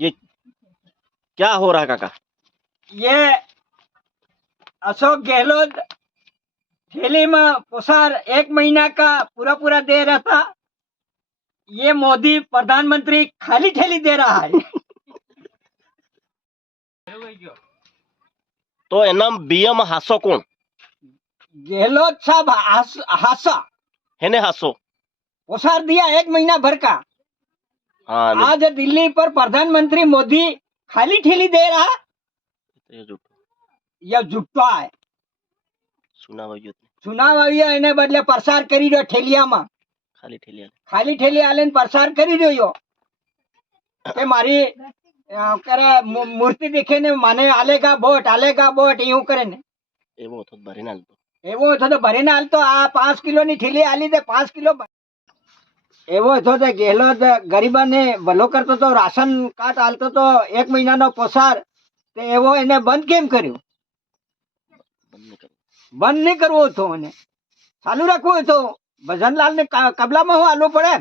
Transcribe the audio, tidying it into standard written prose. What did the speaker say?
ये क्या हो रहा है काका? ये अशोक गहलोत थैली में पुसार 1 महीना का पूरा पूरा दे रहा था। ये मोदी प्रधानमंत्री खाली थैली दे रहा है। तो एना बीएम हासो कोण? गहलोत साहब हासा हेने हासो? पुसार दिया 1 महीना भर का। हाँ ने आज दिल्ली पर प्रधानमंत्री मोदी खाली थैली दे रहा। ये जो यह जुट्टा है। सुना भाई चुनाव આવ્યો એને બદલે પ્રસાર કરી રહ્યો ઠેલિયામાં खाली ઠેલી આલીને પ્રસાર કરી રહ્યો કે મારી કરે મૂર્તિ દેખીને મને આલેગા વોટ એવું કરે ને એવો તો ભરીને હાલતો એવો હતો ભરીને હાલતો આ 5 કિલોની ઠેલી આલી દે 5 કિલો એવો હતો તે ગેહલોત ગરીબાને ભલો કરતો તો રાશન કાર્ડ હાલતો તો 1 મહિનાનો પસાર તે એવો એને બંધ કેમ કર્યું? બંધ નહીં કરવો હતો અને ચાલુ રાખવો હતો. ભજનલાલ ને કબલામાં હું હાલવું પડે.